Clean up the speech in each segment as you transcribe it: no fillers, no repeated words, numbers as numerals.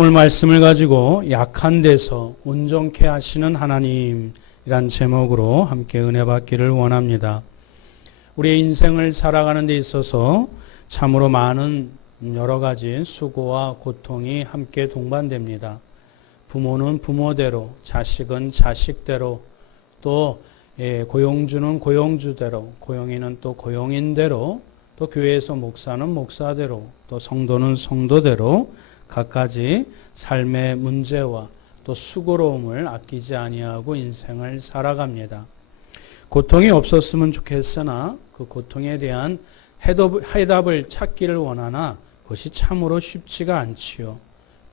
오늘 말씀을 가지고 약한 데서 온전케 하시는 하나님이란 제목으로 함께 은혜 받기를 원합니다. 우리의 인생을 살아가는 데 있어서 참으로 많은 여러 가지 수고와 고통이 함께 동반됩니다. 부모는 부모대로, 자식은 자식대로, 또 고용주는 고용주대로, 고용인은 또 고용인대로, 또 교회에서 목사는 목사대로, 또 성도는 성도대로 갖가지 삶의 문제와 또 수고로움을 아끼지 아니하고 인생을 살아갑니다. 고통이 없었으면 좋겠으나 그 고통에 대한 해답을 찾기를 원하나 그것이 참으로 쉽지가 않지요.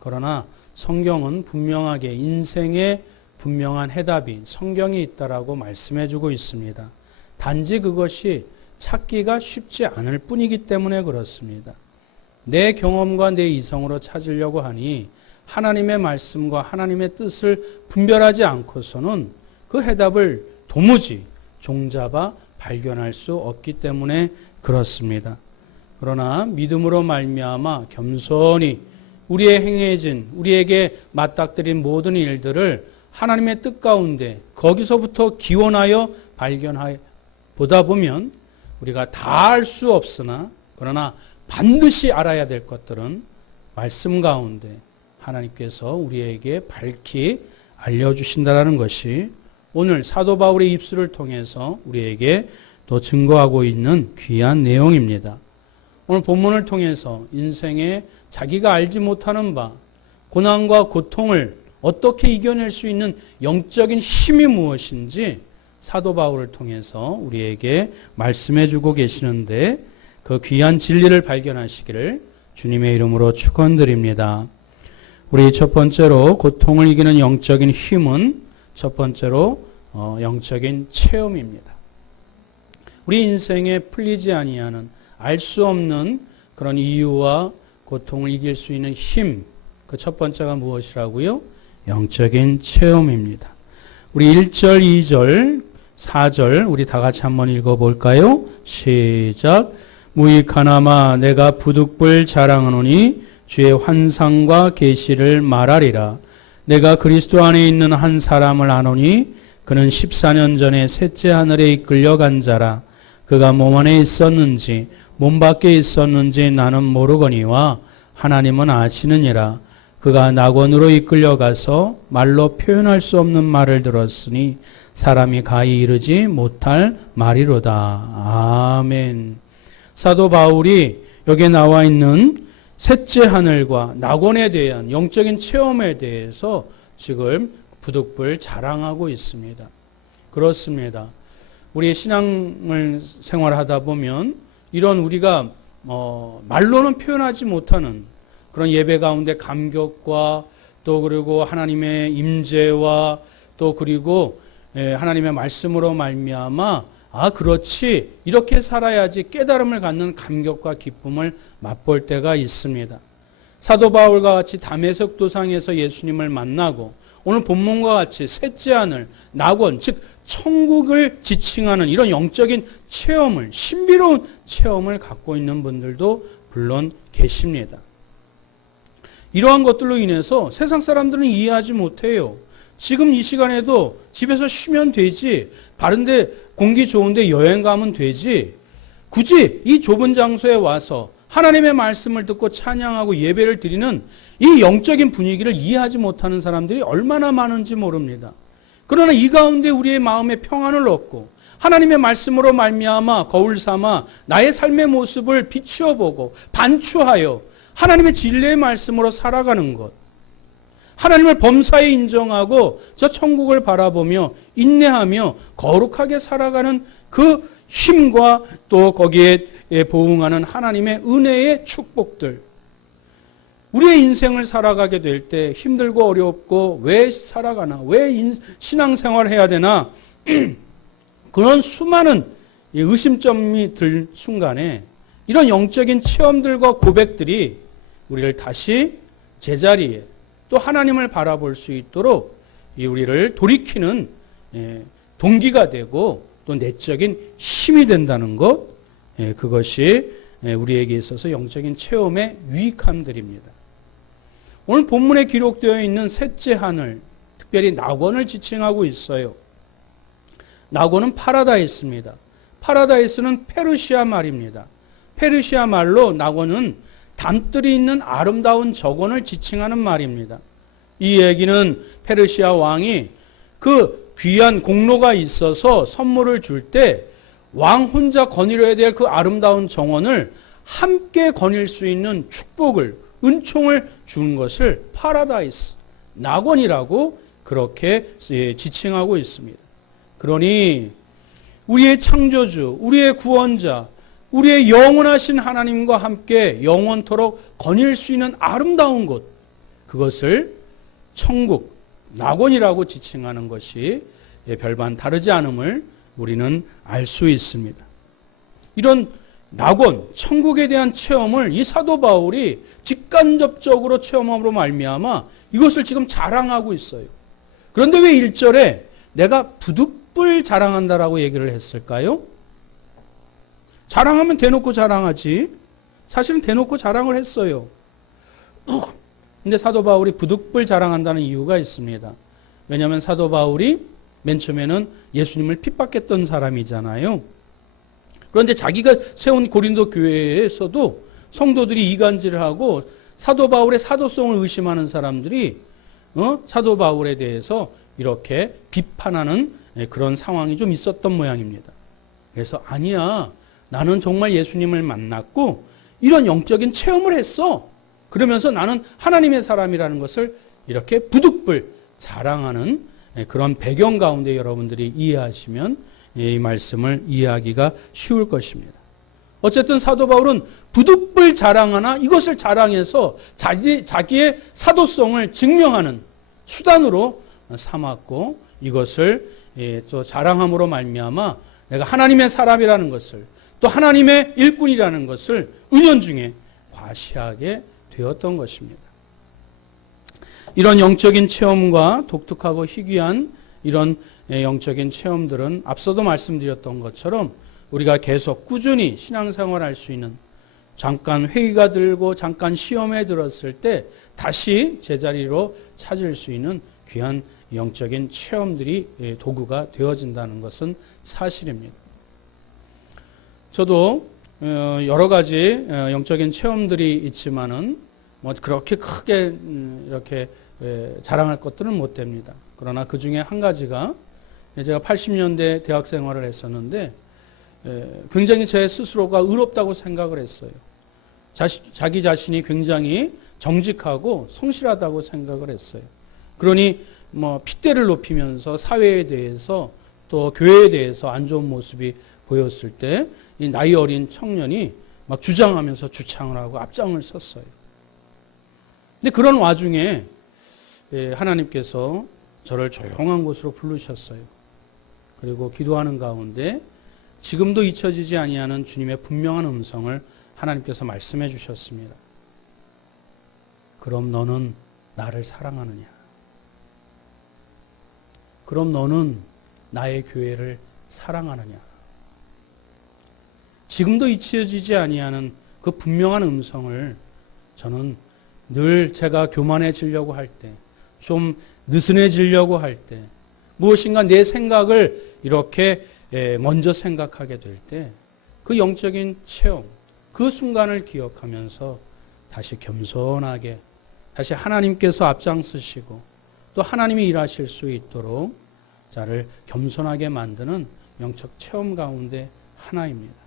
그러나 성경은 분명하게 인생에 분명한 해답이 성경에 있다라고 말씀해주고 있습니다. 단지 그것이 찾기가 쉽지 않을 뿐이기 때문에 그렇습니다. 내 경험과 내 이성으로 찾으려고 하니 하나님의 말씀과 하나님의 뜻을 분별하지 않고서는 그 해답을 도무지 종잡아 발견할 수 없기 때문에 그렇습니다. 그러나 믿음으로 말미암아 겸손히 우리의 행해진, 우리에게 맞닥뜨린 모든 일들을 하나님의 뜻 가운데 거기서부터 기원하여 발견하여 보다 보면 우리가 다 알 수 없으나 그러나 반드시 알아야 될 것들은 말씀 가운데 하나님께서 우리에게 밝히 알려주신다는 것이 오늘 사도 바울의 입술을 통해서 우리에게 또 증거하고 있는 귀한 내용입니다. 오늘 본문을 통해서 인생에 자기가 알지 못하는 바, 고난과 고통을 어떻게 이겨낼 수 있는 영적인 힘이 무엇인지 사도 바울을 통해서 우리에게 말씀해 주고 계시는데 그 귀한 진리를 발견하시기를 주님의 이름으로 축원드립니다. 우리 첫 번째로 고통을 이기는 영적인 힘은 첫 번째로 영적인 체험입니다. 우리 인생에 풀리지 아니하는 알 수 없는 그런 이유와 고통을 이길 수 있는 힘, 그 첫 번째가 무엇이라고요? 영적인 체험입니다. 우리 1절, 2절, 4절 우리 다 같이 한번 읽어볼까요? 시작. 무익하나마 내가 부득불 자랑하노니 주의 환상과 계시를 말하리라. 내가 그리스도 안에 있는 한 사람을 아노니 그는 14년 전에 셋째 하늘에 이끌려간 자라. 그가 몸 안에 있었는지 몸 밖에 있었는지 나는 모르거니와 하나님은 아시느니라. 그가 낙원으로 이끌려가서 말로 표현할 수 없는 말을 들었으니 사람이 가히 이르지 못할 말이로다. 아멘. 사도 바울이 여기에 나와 있는 셋째 하늘과 낙원에 대한 영적인 체험에 대해서 지금 부득불 자랑하고 있습니다. 그렇습니다. 우리의 신앙을 생활하다 보면 이런 우리가 말로는 표현하지 못하는 그런 예배 가운데 감격과 또 그리고 하나님의 임재와 또 그리고 하나님의 말씀으로 말미암아 그렇지 이렇게 살아야지 깨달음을 갖는 감격과 기쁨을 맛볼 때가 있습니다. 사도 바울과 같이 다메섹 도상에서 예수님을 만나고 오늘 본문과 같이 셋째 하늘, 낙원, 즉 천국을 지칭하는 이런 영적인 체험을, 신비로운 체험을 갖고 있는 분들도 물론 계십니다. 이러한 것들로 인해서 세상 사람들은 이해하지 못해요. 지금 이 시간에도 집에서 쉬면 되지, 바른데 공기 좋은데 여행 가면 되지, 굳이 이 좁은 장소에 와서 하나님의 말씀을 듣고 찬양하고 예배를 드리는 이 영적인 분위기를 이해하지 못하는 사람들이 얼마나 많은지 모릅니다. 그러나 이 가운데 우리의 마음에 평안을 얻고 하나님의 말씀으로 말미암아 거울 삼아 나의 삶의 모습을 비추어 보고 반추하여 하나님의 진리의 말씀으로 살아가는 것, 하나님을 범사에 인정하고 저 천국을 바라보며 인내하며 거룩하게 살아가는 그 힘과 또 거기에 보응하는 하나님의 은혜의 축복들, 우리의 인생을 살아가게 될 때 힘들고 어렵고 왜 살아가나, 왜 신앙생활을 해야 되나 그런 수많은 의심점이 들 순간에 이런 영적인 체험들과 고백들이 우리를 다시 제자리에 또 하나님을 바라볼 수 있도록 우리를 돌이키는 동기가 되고 또 내적인 힘이 된다는 것, 그것이 우리에게 있어서 영적인 체험의 유익함들입니다. 오늘 본문에 기록되어 있는 셋째 하늘, 특별히 낙원을 지칭하고 있어요. 낙원은 파라다이스입니다. 파라다이스는 페르시아 말입니다. 페르시아 말로 낙원은 담들이 있는 아름다운 정원을 지칭하는 말입니다. 이 얘기는 페르시아 왕이 그 귀한 공로가 있어서 선물을 줄 때 왕 혼자 거닐어야 될 그 아름다운 정원을 함께 거닐 수 있는 축복을, 은총을 준 것을 파라다이스, 낙원이라고 그렇게 지칭하고 있습니다. 그러니 우리의 창조주, 우리의 구원자, 우리의 영원하신 하나님과 함께 영원토록 거닐 수 있는 아름다운 곳, 그것을 천국, 낙원이라고 지칭하는 것이 별반 다르지 않음을 우리는 알 수 있습니다. 이런 낙원, 천국에 대한 체험을 이 사도 바울이 직간접적으로 체험함으로 말미암아 이것을 지금 자랑하고 있어요. 그런데 왜 1절에 내가 부득불 자랑한다라고 얘기를 했을까요? 자랑하면 대놓고 자랑하지. 사실은 대놓고 자랑을 했어요. 근데 사도 바울이 부득불 자랑한다는 이유가 있습니다. 왜냐하면 사도 바울이 맨 처음에는 예수님을 핍박했던 사람이잖아요. 그런데 자기가 세운 고린도 교회에서도 성도들이 이간질을 하고 사도 바울의 사도성을 의심하는 사람들이 사도 바울에 대해서 이렇게 비판하는 그런 상황이 좀 있었던 모양입니다. 그래서 아니야, 나는 정말 예수님을 만났고 이런 영적인 체험을 했어. 그러면서 나는 하나님의 사람이라는 것을 이렇게 부득불 자랑하는 그런 배경 가운데 여러분들이 이해하시면 이 말씀을 이해하기가 쉬울 것입니다. 어쨌든 사도 바울은 부득불 자랑하나 이것을 자랑해서 자기의 사도성을 증명하는 수단으로 삼았고 이것을 또 자랑함으로 말미암아 내가 하나님의 사람이라는 것을 또 하나님의 일꾼이라는 것을 은연중에 과시하게 되었던 것입니다. 이런 영적인 체험과 독특하고 희귀한 이런 영적인 체험들은 앞서도 말씀드렸던 것처럼 우리가 계속 꾸준히 신앙생활할 수 있는, 잠깐 회의가 들고 잠깐 시험에 들었을 때 다시 제자리로 찾을 수 있는 귀한 영적인 체험들이 도구가 되어진다는 것은 사실입니다. 저도 여러 가지 영적인 체험들이 있지만은 뭐 그렇게 크게 이렇게 자랑할 것들은 못 됩니다. 그러나 그 중에 한 가지가 제가 80년대 대학 생활을 했었는데 굉장히 제 스스로가 의롭다고 생각을 했어요. 자기 자신이 굉장히 정직하고 성실하다고 생각을 했어요. 그러니 뭐 핏대를 높이면서 사회에 대해서 또 교회에 대해서 안 좋은 모습이 보였을 때 이 나이 어린 청년이 막 주장하면서 주창을 하고 앞장을 섰어요. 근데 그런 와중에 하나님께서 저를 조용한 곳으로 부르셨어요. 그리고 기도하는 가운데 지금도 잊혀지지 아니하는 주님의 분명한 음성을 하나님께서 말씀해 주셨습니다. 그럼 너는 나를 사랑하느냐? 그럼 너는 나의 교회를 사랑하느냐? 지금도 잊혀지지 아니하는 그 분명한 음성을 저는 늘 제가 교만해지려고 할 때, 좀 느슨해지려고 할 때, 무엇인가 내 생각을 이렇게 먼저 생각하게 될 때, 그 영적인 체험, 그 순간을 기억하면서 다시 겸손하게, 다시 하나님께서 앞장서시고 또 하나님이 일하실 수 있도록 자를 겸손하게 만드는 영적 체험 가운데 하나입니다.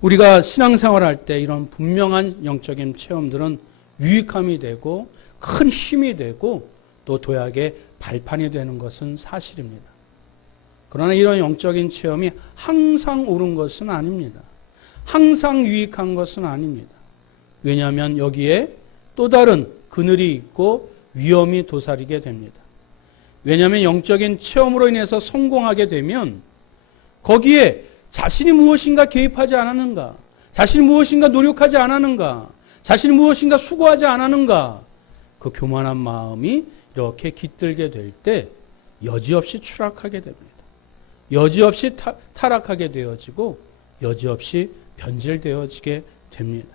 우리가 신앙생활할 때 이런 분명한 영적인 체험들은 유익함이 되고 큰 힘이 되고 또 도약의 발판이 되는 것은 사실입니다. 그러나 이런 영적인 체험이 항상 옳은 것은 아닙니다. 항상 유익한 것은 아닙니다. 왜냐하면 여기에 또 다른 그늘이 있고 위험이 도사리게 됩니다. 왜냐하면 영적인 체험으로 인해서 성공하게 되면 거기에 자신이 무엇인가 개입하지 않았는가, 자신이 무엇인가 노력하지 않았는가, 자신이 무엇인가 수고하지 않았는가, 그 교만한 마음이 이렇게 깃들게 될 때 여지없이 추락하게 됩니다. 여지없이 타락하게 되어지고 여지없이 변질되어지게 됩니다.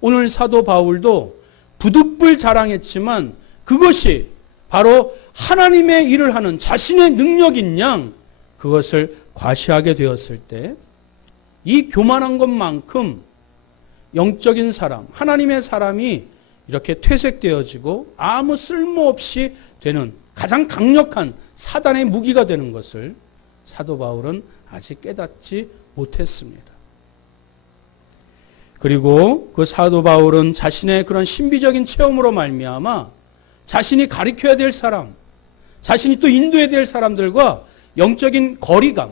오늘 사도 바울도 부득불 자랑했지만 그것이 바로 하나님의 일을 하는 자신의 능력인 양 그것을 과시하게 되었을 때 이 교만한 것만큼 영적인 사람, 하나님의 사람이 이렇게 퇴색되어지고 아무 쓸모없이 되는 가장 강력한 사단의 무기가 되는 것을 사도 바울은 아직 깨닫지 못했습니다. 그리고 그 사도 바울은 자신의 그런 신비적인 체험으로 말미암아 자신이 가르쳐야 될 사람, 자신이 또 인도해야 될 사람들과 영적인 거리감,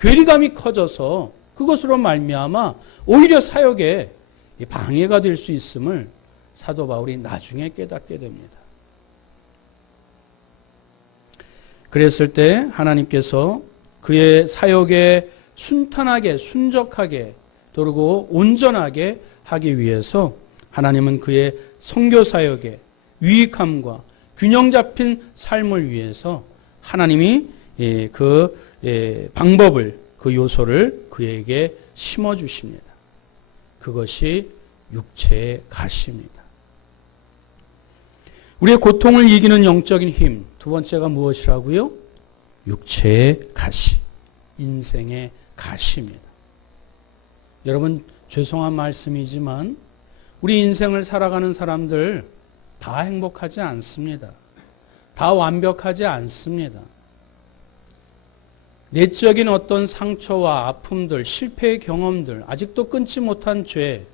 괴리감이 커져서 그것으로 말미암아 오히려 사역에 방해가 될 수 있음을 사도 바울이 나중에 깨닫게 됩니다. 그랬을 때 하나님께서 그의 사역에 순탄하게 순적하게 그리고 온전하게 하기 위해서 하나님은 그의 선교 사역에 유익함과 균형 잡힌 삶을 위해서 하나님이 그 방법을 그 요소를 그에게 심어주십니다. 그것이 육체의 가시입니다. 우리의 고통을 이기는 영적인 힘, 두 번째가 무엇이라고요? 육체의 가시, 인생의 가시입니다. 여러분 죄송한 말씀이지만 우리 인생을 살아가는 사람들 다 행복하지 않습니다. 다 완벽하지 않습니다. 내적인 어떤 상처와 아픔들, 실패의 경험들, 아직도 끊지 못한 죄,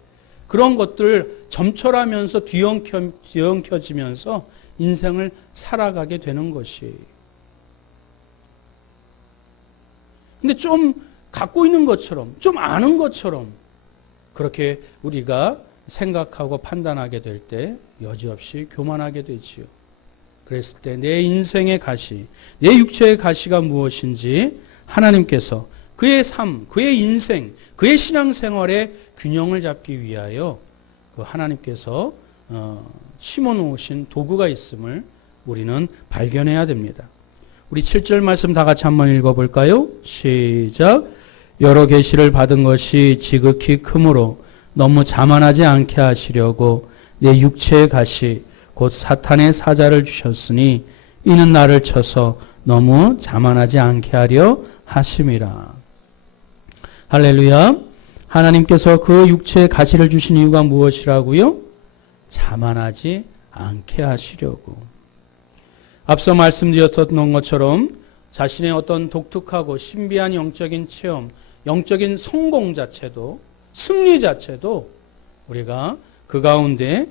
그런 것들 점철하면서 뒤엉켜지면서 인생을 살아가게 되는 것이. 근데 좀 갖고 있는 것처럼, 좀 아는 것처럼 그렇게 우리가 생각하고 판단하게 될 때 여지없이 교만하게 되지요. 그랬을 때 내 인생의 가시, 내 육체의 가시가 무엇인지 하나님께서 그의 삶, 그의 인생, 그의 신앙생활의 균형을 잡기 위하여 그 하나님께서 심어놓으신 도구가 있음을 우리는 발견해야 됩니다. 우리 7절 말씀 다 같이 한번 읽어볼까요? 시작. 여러 계시를 받은 것이 지극히 크므로 너무 자만하지 않게 하시려고 내 육체의 가시 곧 사탄의 사자를 주셨으니 이는 나를 쳐서 너무 자만하지 않게 하려 하심이라. 할렐루야. 하나님께서 그 육체의 가시를 주신 이유가 무엇이라고요? 자만하지 않게 하시려고. 앞서 말씀드렸던 것처럼 자신의 어떤 독특하고 신비한 영적인 체험, 영적인 성공 자체도, 승리 자체도 우리가 그 가운데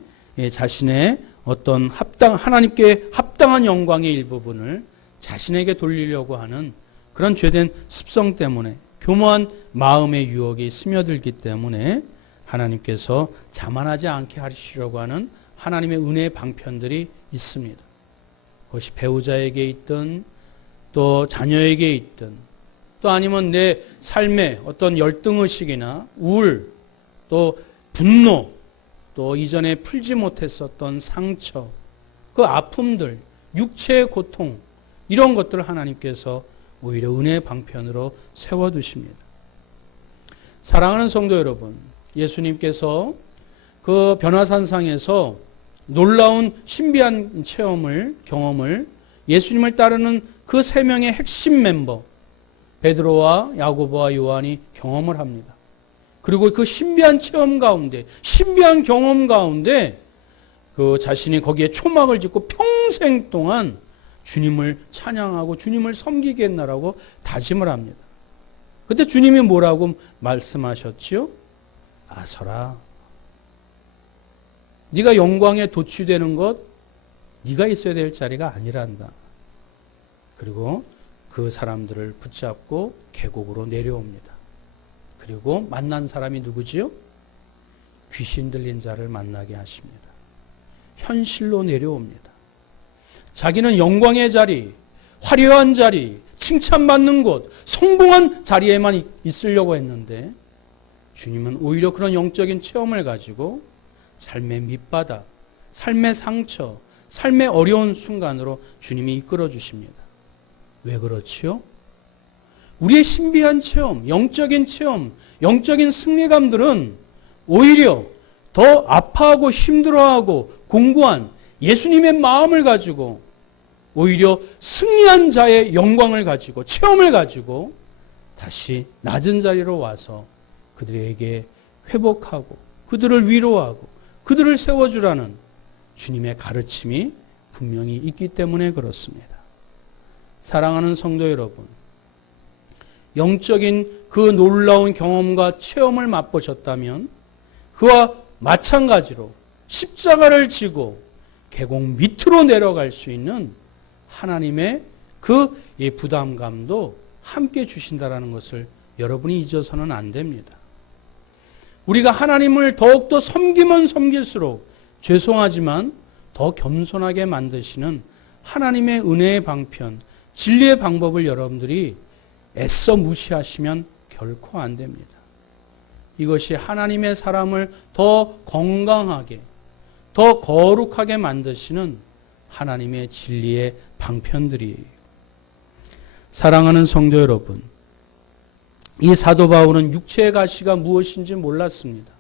자신의 어떤 하나님께 합당한 영광의 일부분을 자신에게 돌리려고 하는 그런 죄된 습성 때문에, 교묘한 마음의 유혹이 스며들기 때문에 하나님께서 자만하지 않게 하시려고 하는 하나님의 은혜의 방편들이 있습니다. 그것이 배우자에게 있든 또 자녀에게 있든 또 아니면 내 삶의 어떤 열등의식이나 우울 또 분노 또 이전에 풀지 못했었던 상처, 그 아픔들, 육체의 고통, 이런 것들을 하나님께서 오히려 은혜의 방편으로 세워두십니다. 사랑하는 성도 여러분, 예수님께서 그 변화산상에서 놀라운 신비한 경험을 예수님을 따르는 그 세 명의 핵심 멤버 베드로와 야고보와 요한이 경험을 합니다. 그리고 그 신비한 체험 가운데, 신비한 경험 가운데 그 자신이 거기에 초막을 짓고 평생 동안 주님을 찬양하고 주님을 섬기겠나라고 다짐을 합니다. 그때 주님이 뭐라고 말씀하셨지요? 아서라, 네가 영광에 도취되는 것, 네가 있어야 될 자리가 아니란다. 그리고 그 사람들을 붙잡고 계곡으로 내려옵니다. 그리고 만난 사람이 누구지요? 귀신 들린 자를 만나게 하십니다. 현실로 내려옵니다. 자기는 영광의 자리, 화려한 자리, 칭찬받는 곳, 성공한 자리에만 있으려고 했는데 주님은 오히려 그런 영적인 체험을 가지고 삶의 밑바닥, 삶의 상처, 삶의 어려운 순간으로 주님이 이끌어 주십니다. 왜 그렇지요? 우리의 신비한 체험, 영적인 승리감들은 오히려 더 아파하고 힘들어하고 공고한 예수님의 마음을 가지고 오히려 승리한 자의 영광을 가지고 체험을 가지고 다시 낮은 자리로 와서 그들에게 회복하고 그들을 위로하고 그들을 세워주라는 주님의 가르침이 분명히 있기 때문에 그렇습니다. 사랑하는 성도 여러분, 영적인 그 놀라운 경험과 체험을 맛보셨다면 그와 마찬가지로 십자가를 지고 계곡 밑으로 내려갈 수 있는 하나님의 그 부담감도 함께 주신다라는 것을 여러분이 잊어서는 안 됩니다. 우리가 하나님을 더욱더 섬기면 섬길수록 죄송하지만 더 겸손하게 만드시는 하나님의 은혜의 방편, 진리의 방법을 여러분들이 애써 무시하시면 결코 안 됩니다. 이것이 하나님의 사람을 더 건강하게, 더 거룩하게 만드시는 하나님의 진리의 방편들이에요. 사랑하는 성도 여러분, 이 사도 바울은 육체의 가시가 무엇인지 몰랐습니다.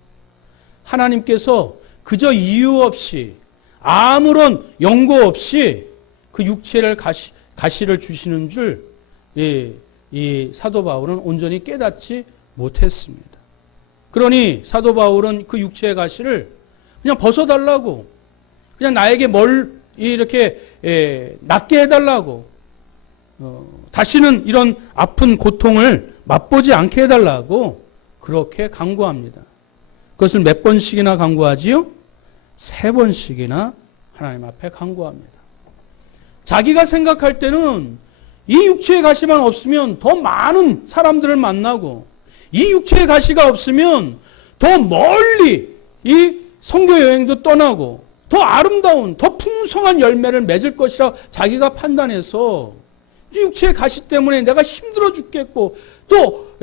하나님께서 그저 이유 없이 아무런 연고 없이 그 육체를 가시를 주시는 줄 이 사도 바울은 온전히 깨닫지 못했습니다. 그러니 사도 바울은 그 육체의 가시를 그냥 벗어달라고, 그냥 나에게 이렇게 낫게 해달라고, 다시는 이런 아픈 고통을 맛보지 않게 해달라고 그렇게 간구합니다. 그것을 몇 번씩이나 간구하지요? 3번씩이나 하나님 앞에 간구합니다. 자기가 생각할 때는 이 육체의 가시만 없으면 더 많은 사람들을 만나고, 이 육체의 가시가 없으면 더 멀리 이 선교 여행도 떠나고 더 아름다운, 더 풍성한 열매를 맺을 것이라 자기가 판단해서 이 육체의 가시 때문에 내가 힘들어 죽겠고 또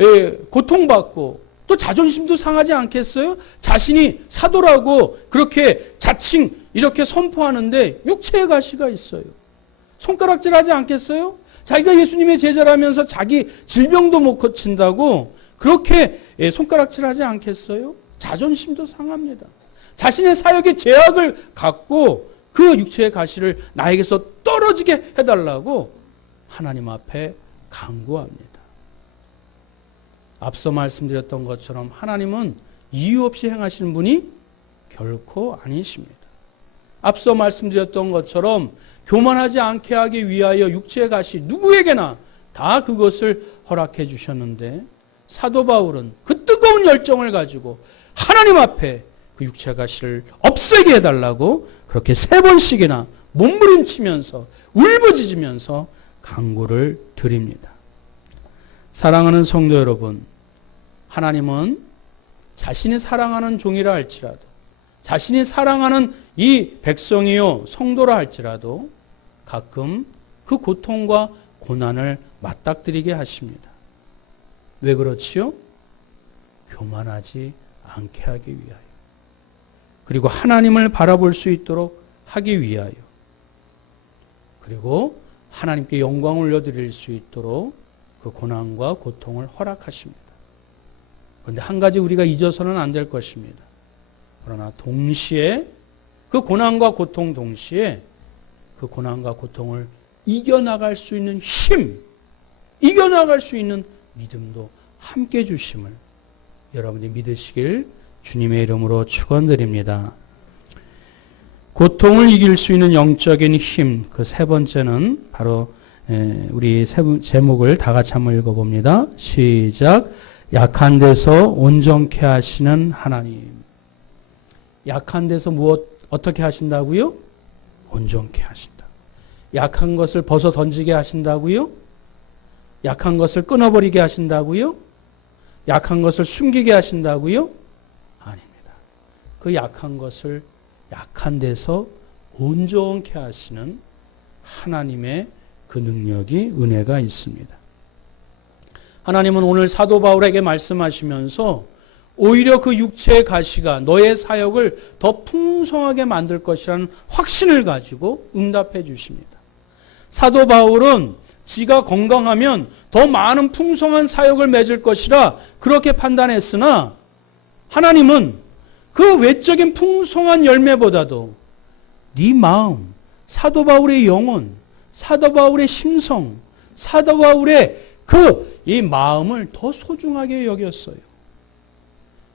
고통받고 또 자존심도 상하지 않겠어요? 자신이 사도라고 그렇게 자칭 이렇게 선포하는데 육체의 가시가 있어요. 손가락질하지 않겠어요? 자기가 예수님의 제자라면서 자기 질병도 못 고친다고 그렇게 손가락질하지 않겠어요? 자존심도 상합니다. 자신의 사역의 제약을 갖고 그 육체의 가시를 나에게서 떨어지게 해달라고 하나님 앞에 간구합니다. 앞서 말씀드렸던 것처럼 하나님은 이유 없이 행하시는 분이 결코 아니십니다. 앞서 말씀드렸던 것처럼 교만하지 않게 하기 위하여 육체의 가시 누구에게나 다 그것을 허락해 주셨는데 사도 바울은 그 뜨거운 열정을 가지고 하나님 앞에 그 육체의 가시를 없애게 해달라고 그렇게 3번씩이나 몸부림치면서 울부짖으면서 간구를 드립니다. 사랑하는 성도 여러분, 하나님은 자신이 사랑하는 종이라 할지라도, 자신이 사랑하는 이 백성이요 성도라 할지라도 가끔 그 고통과 고난을 맞닥뜨리게 하십니다. 왜 그렇지요? 교만하지 않게 하기 위하여, 그리고 하나님을 바라볼 수 있도록 하기 위하여, 그리고 하나님께 영광을 올려드릴 수 있도록 그 고난과 고통을 허락하십니다. 그런데 한 가지 우리가 잊어서는 안 될 것입니다. 그러나 동시에 그 고난과 고통 동시에 그 고난과 고통을 이겨나갈 수 있는 힘, 이겨나갈 수 있는 믿음도 함께 주심을 여러분이 믿으시길 주님의 이름으로 축원드립니다. 고통을 이길 수 있는 영적인 힘, 그 3번째는 바로 우리 제목을 다 같이 한번 읽어봅니다. 시작. 약한 데서 온전케 하시는 하나님. 약한 데서 어떻게 하신다고요? 온전케 하신다. 약한 것을 벗어 던지게 하신다고요? 약한 것을 끊어버리게 하신다고요? 약한 것을 숨기게 하신다고요? 아닙니다. 그 약한 것을 약한 데서 온전케 하시는 하나님의 그 능력이, 은혜가 있습니다. 하나님은 오늘 사도 바울에게 말씀하시면서 오히려 그 육체의 가시가 너의 사역을 더 풍성하게 만들 것이라는 확신을 가지고 응답해 주십니다. 사도 바울은 지가 건강하면 더 많은 풍성한 사역을 맺을 것이라 그렇게 판단했으나 하나님은 그 외적인 풍성한 열매보다도 네 마음, 사도 바울의 영혼, 사도 바울의 심성, 사도 바울의 이 마음을 더 소중하게 여겼어요.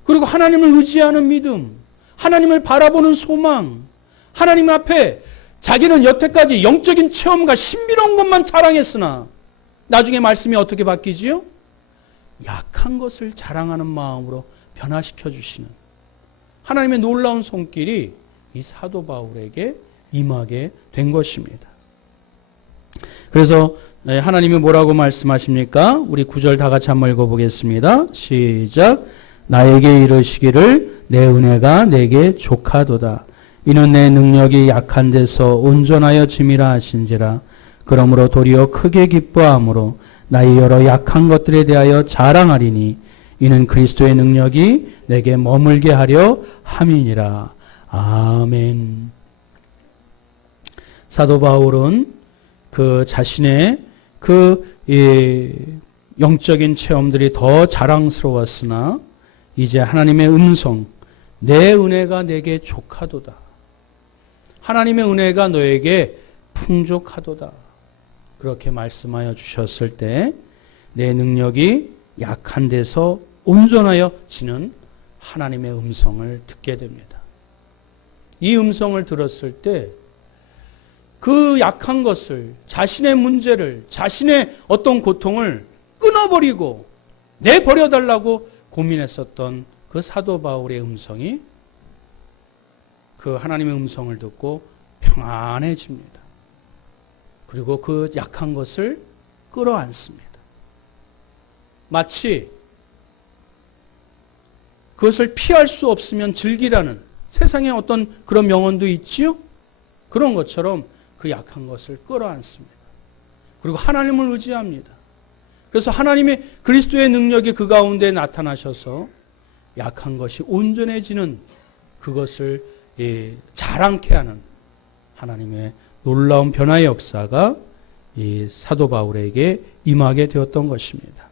그리고 하나님을 의지하는 믿음, 하나님을 바라보는 소망, 하나님 앞에 자기는 여태까지 영적인 체험과 신비로운 것만 자랑했으나 나중에 말씀이 어떻게 바뀌지요? 약한 것을 자랑하는 마음으로 변화시켜 주시는 하나님의 놀라운 손길이 이 사도 바울에게 임하게 된 것입니다. 그래서 하나님이 뭐라고 말씀하십니까? 우리 9절 다 같이 한번 읽어보겠습니다. 시작. 나에게 이르시기를 내 은혜가 내게 족하도다. 이는 내 능력이 약한 데서 온전하여 짐이라 하신지라. 그러므로 도리어 크게 기뻐함으로 나의 여러 약한 것들에 대하여 자랑하리니 이는 그리스도의 능력이 내게 머물게 하려 함이니라. 아멘. 사도 바울은 그 자신의 영적인 체험들이 더 자랑스러웠으나 이제 하나님의 음성, 내 은혜가 내게 족하도다. 하나님의 은혜가 너에게 풍족하도다. 그렇게 말씀하여 주셨을 때 내 능력이 약한 데서 온전하여 지는 하나님의 음성을 듣게 됩니다. 이 음성을 들었을 때 그 약한 것을, 자신의 문제를, 자신의 어떤 고통을 끊어버리고 내버려달라고 고민했었던 그 사도 바울의 음성이 그 하나님의 음성을 듣고 평안해집니다. 그리고 그 약한 것을 끌어안습니다. 마치 그것을 피할 수 없으면 즐기라는 세상에 어떤 그런 명언도 있지요? 그런 것처럼 그 약한 것을 끌어안습니다. 그리고 하나님을 의지합니다. 그래서 하나님의 그리스도의 능력이 그 가운데 나타나셔서 약한 것이 온전해지는 그것을 자랑케 하는 하나님의 놀라운 변화의 역사가 이 사도 바울에게 임하게 되었던 것입니다.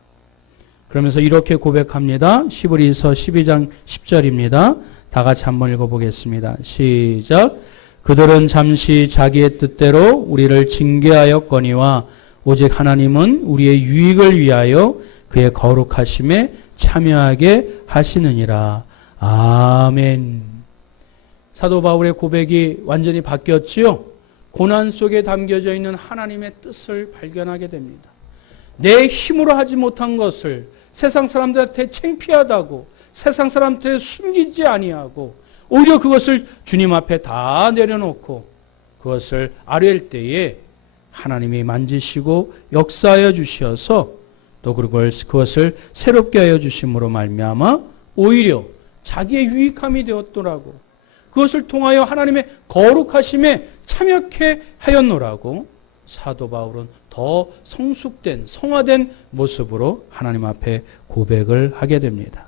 그러면서 이렇게 고백합니다. 히브리서 12장 10절입니다. 다 같이 한번 읽어보겠습니다. 시작. 그들은 잠시 자기의 뜻대로 우리를 징계하였거니와 오직 하나님은 우리의 유익을 위하여 그의 거룩하심에 참여하게 하시느니라. 아멘. 사도 바울의 고백이 완전히 바뀌었지요. 고난 속에 담겨져 있는 하나님의 뜻을 발견하게 됩니다. 내 힘으로 하지 못한 것을 세상 사람들한테 창피하다고, 세상 사람한테 숨기지 아니하고 오히려 그것을 주님 앞에 다 내려놓고 그것을 아뢰일 때에 하나님이 만지시고 역사하여 주셔서 또 그것을 새롭게 하여 주심으로 말미암아 오히려 자기의 유익함이 되었더라고. 그것을 통하여 하나님의 거룩하심에 참여케 하였노라고 사도 바울은 더 성숙된, 성화된 모습으로 하나님 앞에 고백을 하게 됩니다.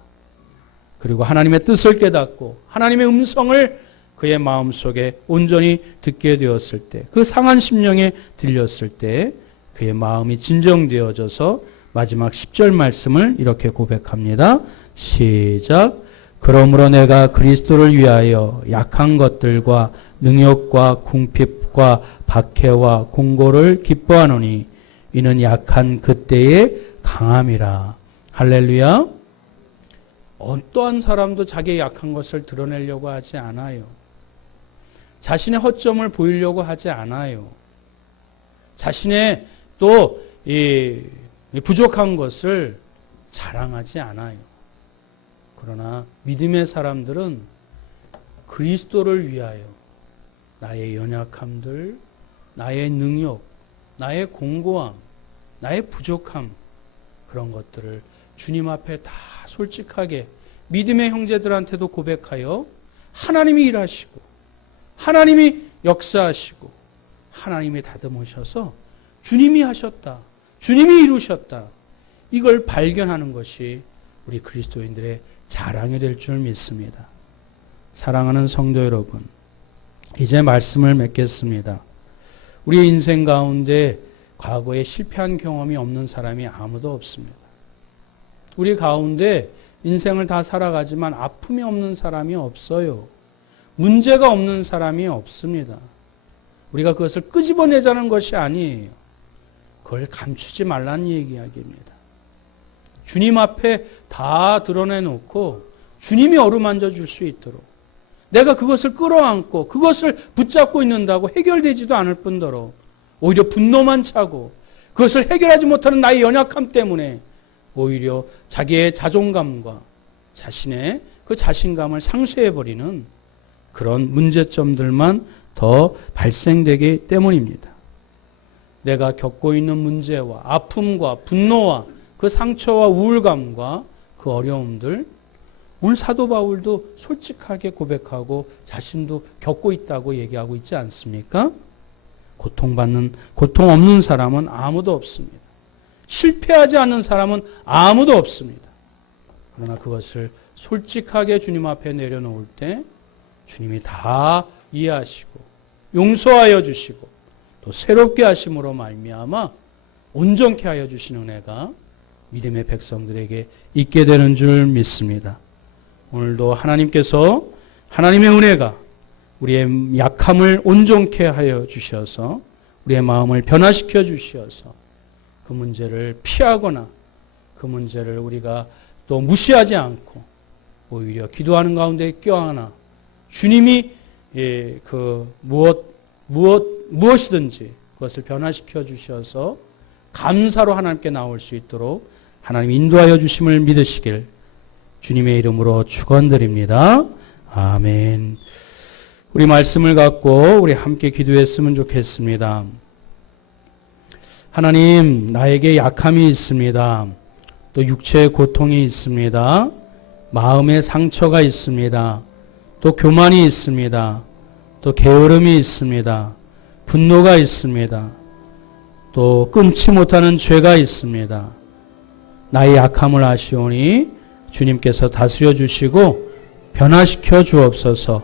그리고 하나님의 뜻을 깨닫고 하나님의 음성을 그의 마음속에 온전히 듣게 되었을 때, 그 상한 심령에 들렸을 때 그의 마음이 진정되어져서 마지막 10절 말씀을 이렇게 고백합니다. 시작. 그러므로 내가 그리스도를 위하여 약한 것들과 능욕과 궁핍과 박해와 공고를 기뻐하노니 이는 약한 그때의 강함이라. 할렐루야. 어떠한 사람도 자기의 약한 것을 드러내려고 하지 않아요. 자신의 허점을 보이려고 하지 않아요. 자신의 또 이 부족한 것을 자랑하지 않아요. 그러나 믿음의 사람들은 그리스도를 위하여 나의 연약함들, 나의 능력, 나의 공고함, 나의 부족함, 그런 것들을 주님 앞에 다 솔직하게 믿음의 형제들한테도 고백하여 하나님이 일하시고 하나님이 역사하시고 하나님이 다듬으셔서 주님이 하셨다, 주님이 이루셨다, 이걸 발견하는 것이 우리 그리스도인들의 자랑이 될 줄 믿습니다. 사랑하는 성도 여러분, 이제 말씀을 맺겠습니다. 우리의 인생 가운데 과거에 실패한 경험이 없는 사람이 아무도 없습니다. 우리 가운데 인생을 다 살아가지만 아픔이 없는 사람이 없어요. 문제가 없는 사람이 없습니다. 우리가 그것을 끄집어내자는 것이 아니에요. 그걸 감추지 말라는 이야기입니다. 주님 앞에 다 드러내놓고 주님이 어루만져 줄 수 있도록, 내가 그것을 끌어안고 그것을 붙잡고 있는다고 해결되지도 않을 뿐더러 오히려 분노만 차고, 그것을 해결하지 못하는 나의 연약함 때문에 오히려 자기의 자존감과 자신의 그 자신감을 상쇄해버리는 그런 문제점들만 더 발생되기 때문입니다. 내가 겪고 있는 문제와 아픔과 분노와 그 상처와 우울감과 그 어려움들, 오늘 사도 바울도 솔직하게 고백하고 자신도 겪고 있다고 얘기하고 있지 않습니까? 고통 없는 사람은 아무도 없습니다. 실패하지 않는 사람은 아무도 없습니다. 그러나 그것을 솔직하게 주님 앞에 내려놓을 때 주님이 다 이해하시고 용서하여 주시고 또 새롭게 하심으로 말미암아 온전케 하여 주신 은혜가 믿음의 백성들에게 있게 되는 줄 믿습니다. 오늘도 하나님께서 하나님의 은혜가 우리의 약함을 온전케 하여 주셔서 우리의 마음을 변화시켜 주셔서 그 문제를 피하거나 그 문제를 우리가 또 무시하지 않고 오히려 기도하는 가운데 껴안아 주님이 무엇이든지 그것을 변화시켜 주셔서 감사로 하나님께 나올 수 있도록 하나님 인도하여 주심을 믿으시길 주님의 이름으로 축원드립니다. 아멘. 우리 말씀을 갖고 우리 함께 기도했으면 좋겠습니다. 하나님, 나에게 약함이 있습니다. 또 육체의 고통이 있습니다. 마음의 상처가 있습니다. 또 교만이 있습니다. 또 게으름이 있습니다. 분노가 있습니다. 또 끊지 못하는 죄가 있습니다. 나의 약함을 아시오니 주님께서 다스려 주시고 변화시켜 주옵소서.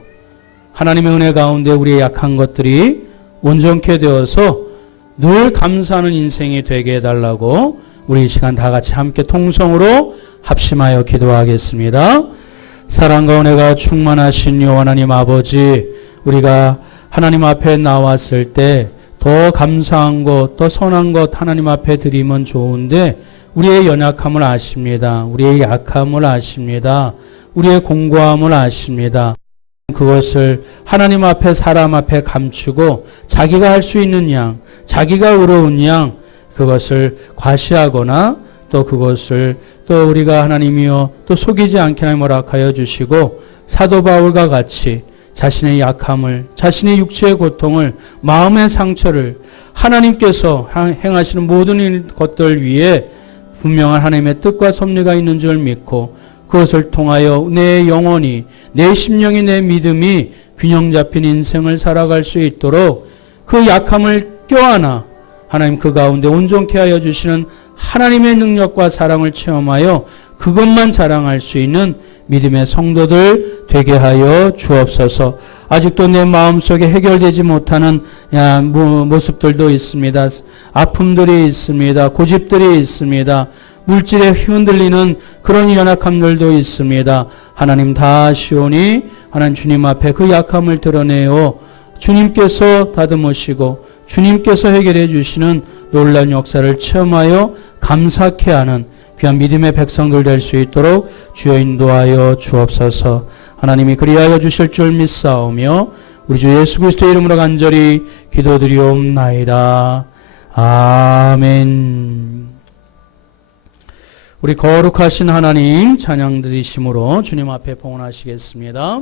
하나님의 은혜 가운데 우리의 약한 것들이 온전케 되어서 늘 감사하는 인생이 되게 해달라고 우리 이 시간 다 같이 함께 통성으로 합심하여 기도하겠습니다. 사랑과 은혜가 충만하신 여호와 하나님 아버지, 우리가 하나님 앞에 나왔을 때 더 감사한 것, 더 선한 것 하나님 앞에 드리면 좋은데 우리의 연약함을 아십니다. 우리의 약함을 아십니다. 우리의 공고함을 아십니다. 그것을 하나님 앞에 사람 앞에 감추고 자기가 할 수 있는 양, 자기가 의로운 양 그것을 과시하거나 또 그것을 또 우리가 하나님이여 또 속이지 않게 허락하여 주시고 사도 바울과 같이 자신의 약함을, 자신의 육체의 고통을, 마음의 상처를 하나님께서 행하시는 모든 것들 위에 분명한 하나님의 뜻과 섭리가 있는 줄 믿고 그것을 통하여 내 영혼이, 내 심령이, 내 믿음이 균형 잡힌 인생을 살아갈 수 있도록 그 약함을 껴안아 하나님 그 가운데 온전케 하여 주시는 하나님의 능력과 사랑을 체험하여 그것만 자랑할 수 있는 믿음의 성도들 되게 하여 주옵소서. 아직도 내 마음속에 해결되지 못하는 모습들도 있습니다. 아픔들이 있습니다. 고집들이 있습니다. 물질에 흔들리는 그런 연약함들도 있습니다. 하나님 다 아시오니 하나님 주님 앞에 그 약함을 드러내어 주님께서 다듬으시고 주님께서 해결해 주시는 놀라운 역사를 체험하여 감사케 하는 귀한 믿음의 백성들 될 수 있도록 주여 인도하여 주옵소서. 하나님이 그리하여 주실 줄 믿사오며 우리 주 예수 그리스도의 이름으로 간절히 기도드리옵나이다. 아멘. 우리 거룩하신 하나님 찬양 드리심으로 주님 앞에 봉헌하시겠습니다.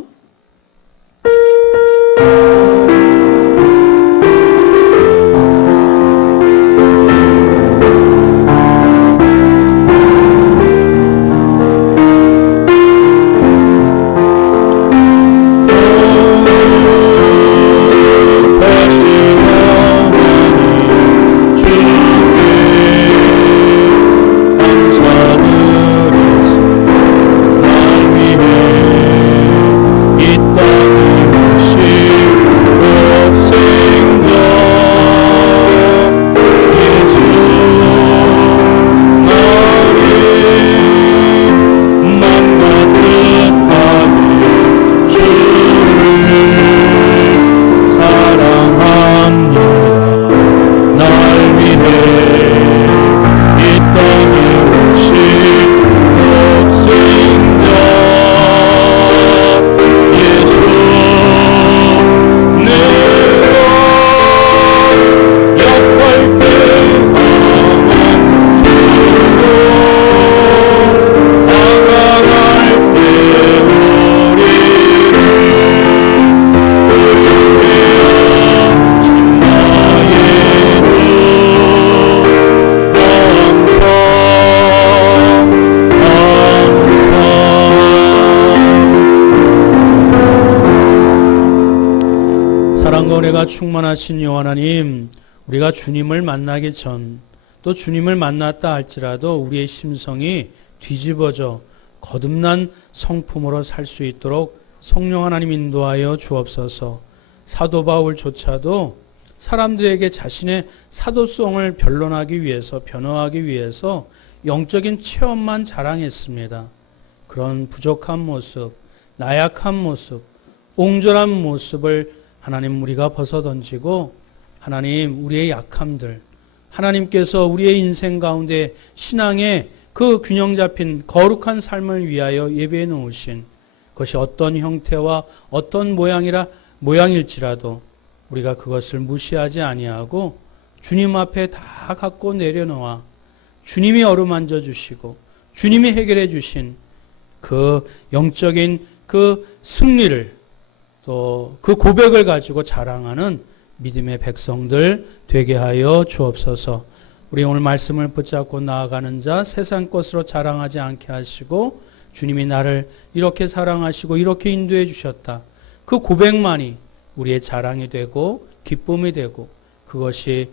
이 땅을 은혜가 충만하신 여호와 하나님, 우리가 주님을 만나기 전, 또 주님을 만났다 할지라도 우리의 심성이 뒤집어져 거듭난 성품으로 살 수 있도록 성령 하나님 인도하여 주옵소서. 사도 바울조차도 사람들에게 자신의 사도성을 변론하기 위해서, 변호하기 위해서 영적인 체험만 자랑했습니다. 그런 부족한 모습, 나약한 모습, 옹졸한 모습을 하나님 우리가 벗어던지고, 하나님 우리의 약함들, 하나님께서 우리의 인생 가운데 신앙의 그 균형 잡힌 거룩한 삶을 위하여 예배해 놓으신 것이 어떤 형태와 어떤 모양일지라도 우리가 그것을 무시하지 아니하고 주님 앞에 다 갖고 내려놓아 주님이 어루만져 주시고 주님이 해결해 주신 그 영적인 그 승리를, 또 그 고백을 가지고 자랑하는 믿음의 백성들 되게 하여 주옵소서. 우리 오늘 말씀을 붙잡고 나아가는 자, 세상 것으로 자랑하지 않게 하시고, 주님이 나를 이렇게 사랑하시고 이렇게 인도해 주셨다, 그 고백만이 우리의 자랑이 되고 기쁨이 되고, 그것이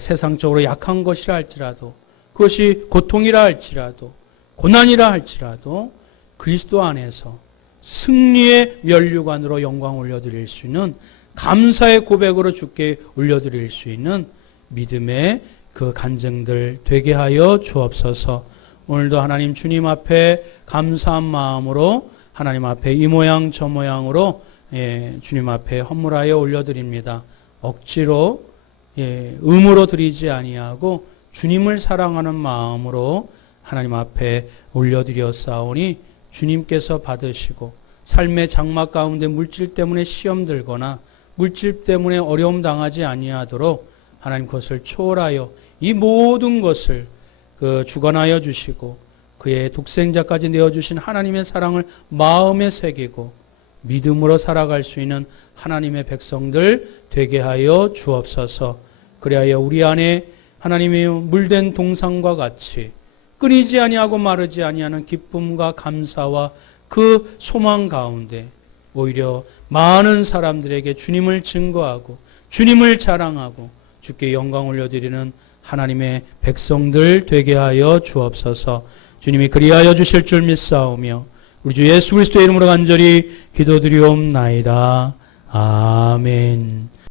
세상적으로 약한 것이라 할지라도, 그것이 고통이라 할지라도, 고난이라 할지라도 그리스도 안에서 승리의 면류관으로 영광 올려드릴 수 있는, 감사의 고백으로 주께 올려드릴 수 있는 믿음의 그 간증들 되게 하여 주옵소서. 오늘도 하나님 주님 앞에 감사한 마음으로, 하나님 앞에 이 모양 저 모양으로 주님 앞에 헌물하여 올려드립니다. 억지로 의무로 드리지 아니하고 주님을 사랑하는 마음으로 하나님 앞에 올려드렸사오니 주님께서 받으시고, 삶의 장막 가운데 물질 때문에 시험 들거나 물질 때문에 어려움 당하지 아니하도록 하나님 그것을 초월하여 이 모든 것을 주관하여 주시고, 그의 독생자까지 내어주신 하나님의 사랑을 마음에 새기고 믿음으로 살아갈 수 있는 하나님의 백성들 되게 하여 주옵소서. 그리하여 우리 안에 하나님의 물된 동상과 같이 끊이지 아니하고 마르지 아니하는 기쁨과 감사와 그 소망 가운데 오히려 많은 사람들에게 주님을 증거하고 주님을 자랑하고 주께 영광 올려드리는 하나님의 백성들 되게 하여 주옵소서. 주님이 그리하여 주실 줄 믿사오며 우리 주 예수 그리스도의 이름으로 간절히 기도드리옵나이다. 아멘.